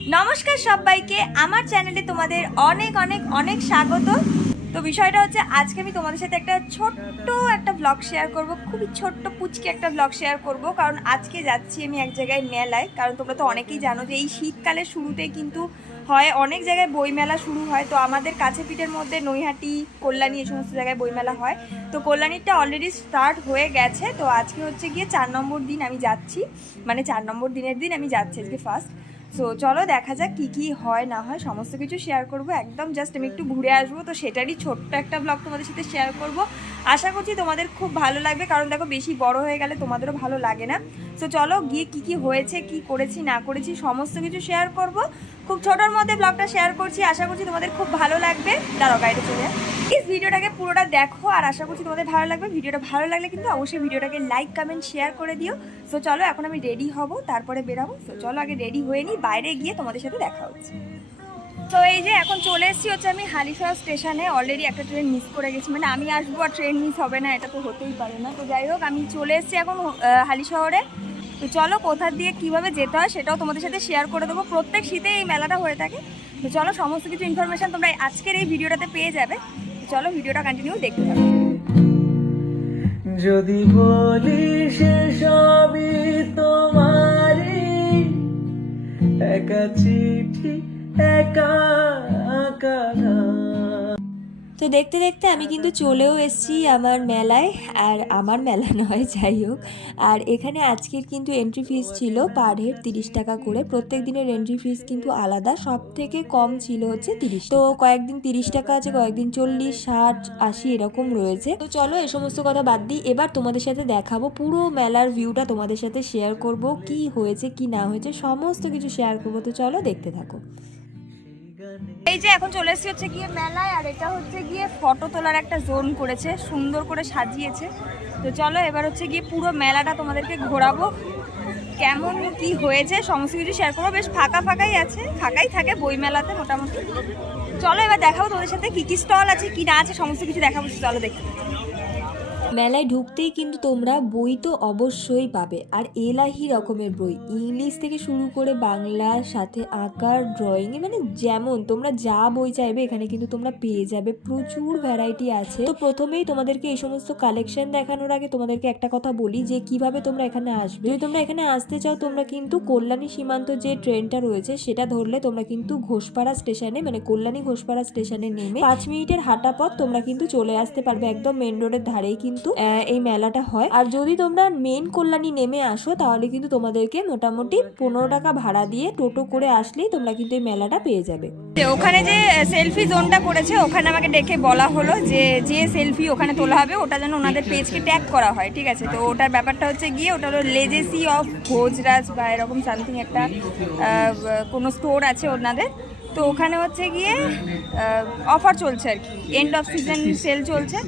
নমস্কার সবাইকে, আমার চ্যানেলে তোমাদের অনেক অনেক অনেক স্বাগত। তো বিষয়টা হচ্ছে, আজকে আমি তোমাদের সাথে একটা ছোট্ট একটা ব্লগ শেয়ার করব, খুবই ছোট্ট পুচকে একটা ব্লগ শেয়ার করব, কারণ আজকে যাচ্ছি আমি এক জায়গায় মেলায়। কারণ তোমরা তো অনেকেই জানো যে এই শীতকালের শুরুতে কিন্তু হয়, অনেক জায়গায় বইমেলা শুরু হয়। তো আমাদের কাছে পিঠের মধ্যে নৈহাটি, কল্যাণী এই সমস্ত জায়গায় বইমেলা হয়। তো কল্যাণীরটা অলরেডি স্টার্ট হয়ে গেছে। তো আজকে হচ্ছে গিয়ে চার নম্বর দিন আমি যাচ্ছি। মানে চার নম্বর দিনের দিন আমি যাচ্ছি আজকে ফার্স্ট সো চলো দেখা যাক কি কি হয়, না হয়, সমস্ত কিছু শেয়ার করব। একদম জাস্ট আমি একটু ঘুরে আসব, তো সেটারই ছোট্ট একটা ব্লগ তোমাদের সাথে শেয়ার করব। আশা করছি তোমাদের খুব ভালো লাগবে, কারণ দেখো বেশি বড় হয়ে গেলে তোমাদেরও ভালো লাগে না। সো চলো গিয়ে কি কি হয়েছে, কি করেছি, না করেছি, সমস্ত কিছু শেয়ার করব। খুব ছোটোর মধ্যে ব্লগটা শেয়ার করছি, আশা করছি তোমাদের খুব ভালো লাগবে। দাঁড়াও গাড়িতে চলে প্লিজ ভিডিওটাকে পুরোটা দেখো আর আশা করছি তোমাদের ভালো লাগবে। ভিডিওটা ভালো লাগলে কিন্তু অবশ্যই ভিডিওটাকে লাইক কমেন্ট শেয়ার করে দিও। সো চলো এখন আমি রেডি হব তারপরে বেরাবো। সো চলো আগে রেডি হয়ে নিই বাইরে গিয়ে তোমাদের সাথে দেখা হচ্ছে। তো এই যে এখন চলে এসেছি হচ্ছে আমি হালিশহর স্টেশনে অলরেডি একটা ট্রেন মিস করে গেছি। মানে আমি আসব আর ট্রেন মিস হবে না এটা তো হতেই পারে না। তো যাই হোক আমি চলে এসেছি এখন আহ, হালিশহরে। তো চলো কোথা দিয়ে কীভাবে যেতে হয় সেটাও তোমাদের সাথে শেয়ার করে দেবো। প্রত্যেক শীতে এই মেলাটা হয়ে থাকে। তো চলো সমস্ত কিছু ইনফরমেশান তোমরা আজকের এই ভিডিওটাতে পেয়ে যাবে। চলো ভিডিওটা কন্টিনিউ দেখতে থাকো যদি বলি সে সবই তোমারই, একা চিঠি, একা আঁকা গান। তো দেখতে দেখতে আমি কিন্তু চলেও এসেছি আমার মেলায়, আর আমার মেলা নয়, যাই হোক। আর এখানে আজকের কিন্তু এন্ট্রি ফিস ছিল পার হেড তিরিশ টাকা করে। প্রত্যেক দিনের এন্ট্রি ফিস কিন্তু আলাদা সব থেকে কম ছিল হচ্ছে তিরিশ তো কয়েকদিন তিরিশ টাকা আছে, কয়েকদিন চল্লিশ, ষাট, আশি এরকম রয়েছে। তো চলো এ সমস্ত কথা বাদ দিই। এবার তোমাদের সাথে দেখাবো পুরো মেলার ভিউটা তোমাদের সাথে শেয়ার করব, কি হয়েছে, কি না হয়েছে, সমস্ত কিছু শেয়ার করব। তো চলো দেখতে থাকো। এই যে এখন চলে এসেছি হচ্ছে গিয়ে মেলায়, আর এটা হচ্ছে গিয়ে ফটো তোলার একটা জোন করেছে, সুন্দর করে সাজিয়েছে। তো চলো এবার হচ্ছে গিয়ে পুরো মেলাটা তোমাদেরকে ঘোরাবো। কেমন কি হয়েছে, সমস্ত কিছু শেয়ার করব। বেশ ফাঁকা ফাঁকাই আছে, ফাঁকাই থাকে বই মেলাতে মোটামুটি। চলো এবার দেখাবো তোমাদের সাথে কি কি স্টল আছে, কি না আছে, সমস্ত কিছু দেখাবো। চলো দেখতে মেলায় ঢুকতেই কিন্তু তোমরা বই তো অবশ্যই পাবে। আর এলাহি রকমের বই। ইংলিশ থেকে শুরু করে বাংলার সাথে আঁকার ড্রয়িং মানে যেমন তোমরা যা বই চাইবে এখানে কিন্তু তোমরা পেয়ে যাবে। প্রচুর ভ্যারাইটি আছে। তো প্রথমেই তোমাদেরকে এই সমস্ত কালেকশন দেখানোর আগে তোমাদেরকে একটা কথা বলি যে কীভাবে তোমরা এখানে আসবে। যদি তোমরা এখানে আসতে চাও, তোমরা কিন্তু কল্যাণী সীমান্ত যে ট্রেনটা রয়েছে সেটা ধরলে তোমরা কিন্তু ঘোষপাড়া স্টেশনে মানে কল্যাণী ঘোষপাড়া স্টেশনে নেমে পাঁচ মিনিটের হাঁটা পথ তোমরা কিন্তু চলে আসতে পারবে একদম মেন রোডের ধারেই কিন্তু আহ, এই মেলাটা হয়। আর যদি তোমরা মেন কল্যাণী নেমে আসো তাহলে কিন্তু তোমাদেরকে মোটামুটি পনেরো টাকা ভাড়া দিয়ে টোটো করে আসলেই তোমরা কিন্তু এই মেলাটা পেয়ে যাবে। ওখানে যে সেলফি জোনটা করেছে ওখানে আমাকে ডেকে বলা হলো যে যে সেলফি ওখানে তোলা হবে ওটা যেন ওনাদের পেজকে ট্যাগ করা হয় ঠিক আছে? তো ওটার ব্যাপারটা হচ্ছে গিয়ে ওটা হলো লেজেসি অফ ভোজরাজ বা এরকম সামথিং একটা কোনো স্টোর আছে ওনাদের। তো ওখানে হচ্ছে গিয়ে অফার চলছে আর কি। এন্ড অফ সিজন সেল চলছে।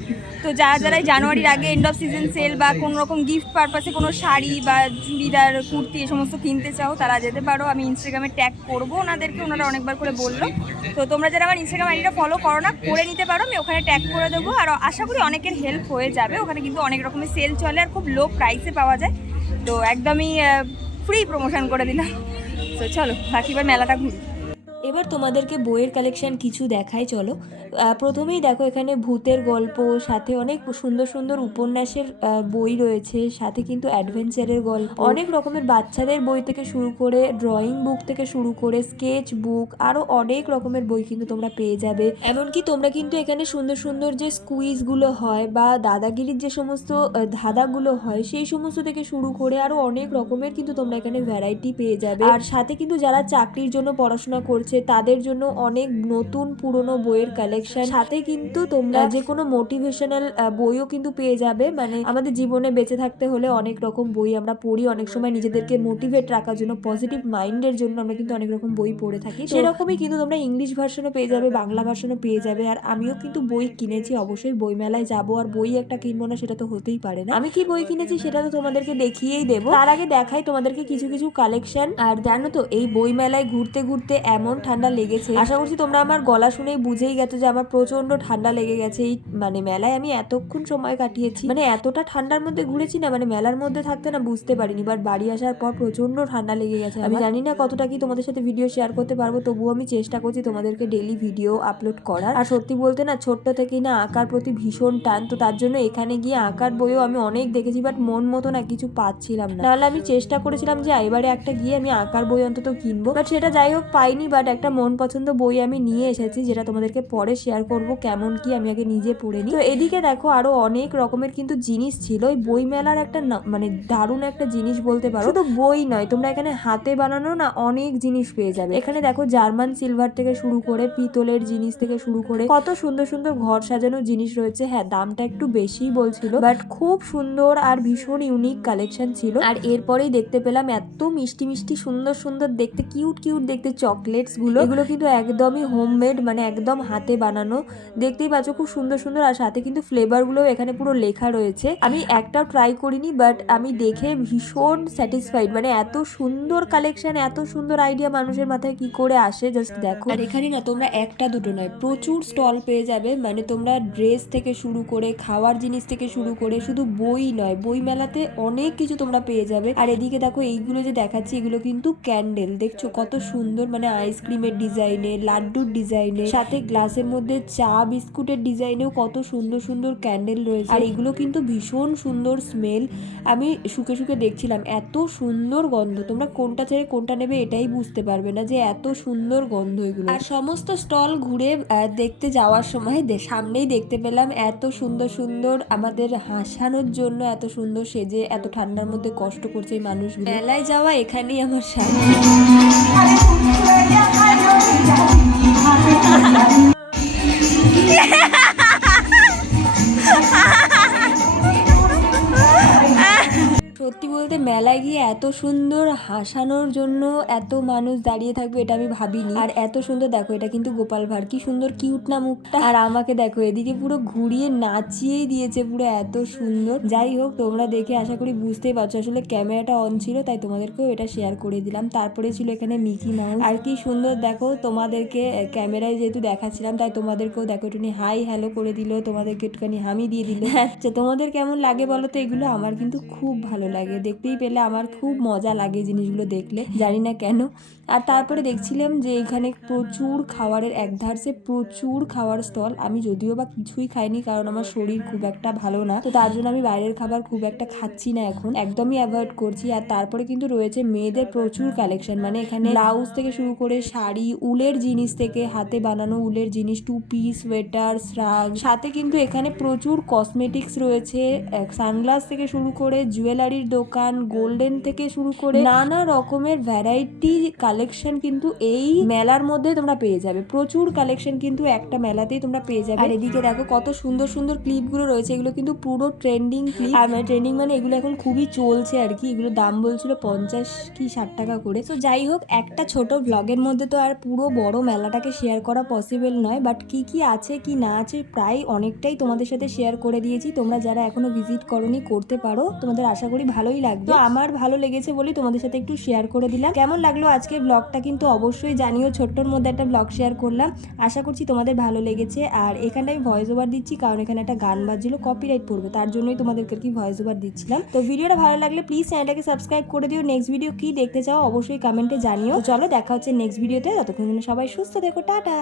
তো যারা যারা এই জানুয়ারির আগে এন্ড অফ সিজন সেল বা কোনো রকম গিফট পারপাসে কোনো শাড়ি বা চুড়িদার, কুর্তি এ সমস্ত কিনতে চাও, তারা যেতে পারো। আমি ইনস্টাগ্রামে ট্যাগ করব ওনাদেরকে, ওনারা অনেকবার করে বলল। তো তোমরা যারা আমার ইনস্টাগ্রাম আইডিটা ফলো করো না, করে নিতে পারো। আমি ওখানে ট্যাগ করে দেবো। আর আশা করি অনেকের হেল্প হয়ে যাবে। ওখানে কিন্তু অনেক রকমের সেল চলে আর খুব লো প্রাইসে পাওয়া যায়। তো একদমই ফ্রি প্রমোশন করে দিলাম। তো চলো, বাকি এবার মেলাটা ঘুরি। এবার তোমাদেরকে বইয়ের কালেকশন কিছু দেখাই চলো। প্রথমেই দেখো এখানে ভূতের গল্প সাথে অনেক সুন্দর সুন্দর উপন্যাসের বই রয়েছে সাথে কিন্তু অ্যাডভেঞ্চারের গল্প। অনেক রকমের বাচ্চাদের বই থেকে শুরু করে ড্রয়িং বুক থেকে শুরু করে স্কেচ বুক আরও অনেক রকমের বই কিন্তু তোমরা পেয়ে যাবে। এমনকি তোমরা কিন্তু এখানে সুন্দর সুন্দর যে স্কুইজগুলো হয় বা দাদাগিরির যে সমস্ত ধাঁধাগুলো হয় সেই সমস্ত থেকে শুরু করে আরও অনেক রকমের কিন্তু তোমরা এখানে ভ্যারাইটি পেয়ে যাবে। আর সাথে কিন্তু যারা চাকরির জন্য পড়াশোনা করছে তাদের জন্য অনেক নতুন পুরনো বইয়ের কালেকশন সাথে কিন্তু তোমরা যে কোনো মোটিভেশনাল বইও কিন্তু পেয়ে যাবে। মানে আমাদের জীবনে বেঁচে থাকতে হলে অনেক রকম বই আমরা পড়ি। অনেক সময় নিজেদেরকে মোটিভেট রাখার জন্য পজিটিভ মাইন্ডের জন্য আমরা কিন্তু অনেক রকম বই পড়ে থাকি। সেরকমই কিন্তু তোমরা ইংলিশ ভার্সনও পেয়ে যাবে বাংলা ভার্সনও পেয়ে যাবে। আর আমিও কিন্তু বই কিনেছি অবশ্যই বই মেলায় যাব। আর বই একটা কিনবো না সেটা তো হতেই পারে না। আমি কি বই কিনেছি সেটা তো তোমাদেরকে দেখিয়েই দেবো। তার আগে দেখাই তোমাদেরকে কিছু কিছু কালেকশন আর জানো তো এই বই মেলায় ঘুরতে ঘুরতে এমন ঠান্ডা লেগেছে। আশা করছি তোমরা আমার গলা শুনেই বুঝেই গেছো যে আমার প্রচণ্ড ঠান্ডা লেগে গেছে। এই মানে মেলায় আমি এতক্ষণ সময় কাটিয়েছি। মানে এতটা ঠান্ডার মধ্যে ঘুরেছি না মানে মেলার মধ্যে থাকতে না বুঝতে পারিনি বাট বাড়ি আসার পর প্রচণ্ড ঠান্ডা লেগে গেছে আমি জানি না কতটা কি তোমাদের সাথে ভিডিও শেয়ার করতে পারব তবুও আমি চেষ্টা করছি তোমাদেরকে ডেলি ভিডিও আপলোড করার। আর সত্যি বলতে না ছোট্ট থেকেই না আঁকার প্রতি ভীষণ টান তো তার জন্য এখানে গিয়ে আঁকার বইও আমি অনেক দেখেছি বাট মন মতো না কিছু পাচ্ছিলাম না। নাহলে আমি চেষ্টা করেছিলাম যে এবারে একটা গিয়ে আমি আঁকার বই অন্তত কিনবো বাট সেটা যাই হোক পাইনি বাট একটা মন পছন্দ বই আমি নিয়ে এসেছি যেটা তোমাদেরকে পরে শেয়ার করব কেমন কি আমি আগে নিজে পড়ে নিই। তো এদিকে দেখো আরও অনেক রকমের কিন্তু জিনিস ছিল। ওই বই মেলার একটা মানে দারুণ একটা জিনিস বলতে পারো। শুধু বই নয় তোমরা এখানে হাতে বানানো না অনেক জিনিস পেয়ে যাবে। এখানে দেখো জার্মান সিলভার থেকে শুরু করে পিতলের জিনিস থেকে শুরু করে কত সুন্দর সুন্দর ঘর সাজানো জিনিস রয়েছে। হ্যাঁ দামটা একটু বেশি বলছিল বাট খুব সুন্দর আর ভীষণ ইউনিক কালেকশন ছিল। আর এরপরেই দেখতে পেলাম এত মিষ্টি মিষ্টি সুন্দর সুন্দর দেখতে কিউট কিউট দেখতে চকলেটসগুলো এগুলো এগুলো কিন্তু একদমই হোমমেড মানে একদম হাতে বানানো। দেখতেই পাচ্ছ খুব সুন্দর সুন্দর আর সাথে কিন্তু ফ্লেভারগুলো এখানে পুরো লেখা রয়েছে। আমি একটাও ট্রাই করিনি বাট আমি দেখে ভীষণ স্যাটিসফাইড মানে এত সুন্দর কালেকশন এত সুন্দর আইডিয়া মানুষের মাথায় কি করে আসে জাস্ট দেখো। আর এখানে না তোমরা একটা দুটো নয় প্রচুর স্টল পেয়ে যাবে। মানে তোমরা ড্রেস থেকে শুরু করে খাওয়ার জিনিস থেকে শুরু করে শুধু বই নয় বই মেলাতে অনেক কিছু তোমরা পেয়ে যাবে। আর এদিকে দেখো এইগুলো যে দেখাচ্ছি এগুলো কিন্তু ক্যান্ডেল দেখছ কত সুন্দর মানে আইসক্রিমের ডিজাইনে লাড্ডুর ডিজাইনে সাথে গ্লাসের মধ্যে চা বিস্কুটের ডিজাইনেও কত সুন্দর সুন্দর ক্যান্ডেল রয়েছে। আর এগুলো কিন্তু ভীষণ সুন্দর স্মেল আমি শুকে শুকে দেখছিলাম, এত সুন্দর গন্ধ। তোমরা কোনটা ছেড়ে কোনটা নেবে এটাই বুঝতে পারবে না যে এত সুন্দর গন্ধ এগুলো। আর সমস্ত স্টল ঘুরে দেখতে যাওয়ার সময় সামনেই দেখতে পেলাম এত সুন্দর সুন্দর আমাদের হাসানোর জন্য এত সুন্দর সেজে, এত ঠান্ডার মধ্যে কষ্ট করছে এই মানুষগুলো। মেলায় যাওয়া এখানেই আমার সাথে। Ha ha ha! সত্যি বলতে মেলায় গিয়ে এত সুন্দর হাসানোর জন্য এত মানুষ দাঁড়িয়ে থাকবে, এটা আমি ভাবিনি। আর এত সুন্দর, দেখো এটা কিন্তু গোপাল ভাঁড়, কি সুন্দর কিউট না মুখটা। আর আমাকে দেখো, এদিকে পুরো ঘুরিয়ে নাচিয়েই দিয়েছে, পুরো এত সুন্দর। যাই হোক, তোমরা দেখে আশা করি বুঝতেই পারছ। আসলে ক্যামেরাটা অন ছিল, তাই তোমাদেরকেও এটা শেয়ার করে দিলাম। তারপরে ছিল এখানে মিকি মাউস। আর কি সুন্দর, দেখো, তোমাদেরকে ক্যামেরায় যেহেতু দেখাচ্ছিলাম, তাই তোমাদেরকেও দেখো, একটুখানি হাই হ্যালো করে দিল। তোমাদেরকে একটুখানি হামি দিয়ে দিল। আচ্ছা তোমাদের কেমন লাগে বলো তো? এগুলো আমার কিন্তু খুব ভালো লাগে। দেখতেই পেলে আমার খুব মজা লাগে জিনিসগুলো দেখলে, জানি না কেন। আর তারপরে দেখছিলাম যে এখানে প্রচুর খাবারের একধারসে প্রচুর খাওয়ার স্টল। আমি যদিও বা কিছুই খাইনি কারণ আমার শরীর খুব একটা ভালো না। তো তার জন্য আমি বাইরের খাবার খুব একটা খাচ্ছি না এখন। একদমই অ্যাভয়েড করছি। আর তারপরে কিন্তু রয়েছে মেয়েদের প্রচুর কালেকশন মানে এখানে ব্লাউজ থেকে শুরু করে শাড়ি, উলের জিনিস থেকে, হাতে বানানো উলের জিনিস টুপি সোয়েটার শ্রাগ সাথে কিন্তু এখানে প্রচুর কসমেটিক্স রয়েছে। সানগ্লাস থেকে শুরু করে জুয়েলারির দোকান গোল্ডেন থেকে শুরু করে নানা রকমের ভ্যারাইটি কালেকশন কিন্তু এই মেলার মধ্যে তোমরা পেয়ে যাবে। প্রচুর কালেকশন কিন্তু একটা মেলাতেই তোমরা পেয়ে যাবে। আর এদিকে দেখো কত সুন্দর সুন্দর ক্লিপগুলো রয়েছে এগুলো কিন্তু পুরো ট্রেন্ডিং ক্লিপ আর মানে ট্রেন্ডিং মানে এগুলো এখন খুবই চলছে আর কি এগুলো দাম বলছিল পঞ্চাশ কি ষাট টাকা করে। তো যাই হোক একটা ছোট ব্লগের মধ্যে তো আর পুরো বড় মেলাটাকে শেয়ার করা পসিবল নয় বাট কি কি আছে কি না আছে প্রায় অনেকটাই তোমাদের সাথে শেয়ার করে দিয়েছি। তোমরা যারা এখনও ভিজিট করনি করতে পারো। তোমাদের আশা করি ভালোই লাগবে। আমার ভালো লেগেছে বলেই তোমাদের সাথে একটু শেয়ার করে দিলাম। কেমন লাগল আজকে ব্লগটা কিন্তু অবশ্যই জানিও। ছোট্টর মধ্যে একটা ব্লগ শেয়ার করলাম। আশা করছি তোমাদের ভালো লেগেছে। আর এখানটা আমি ভয়েস ওভার দিচ্ছি, কারণ এখানে একটা গান বাজছিল কপিরাইট পড়বে। তার জন্যই তোমাদেরকে কি ভয়েস ওভার দিচ্ছিলাম। তো ভিডিওটা ভালো লাগলে প্লিজ চ্যানেলটাকে সাবস্ক্রাইব করে দিও। নেক্সট ভিডিও কি দেখতে চাও অবশ্যই কমেন্টে জানিও। চলো দেখা হচ্ছে নেক্সট ভিডিওতে ততক্ষণ সবাই সুস্থ থেকো। টাটা!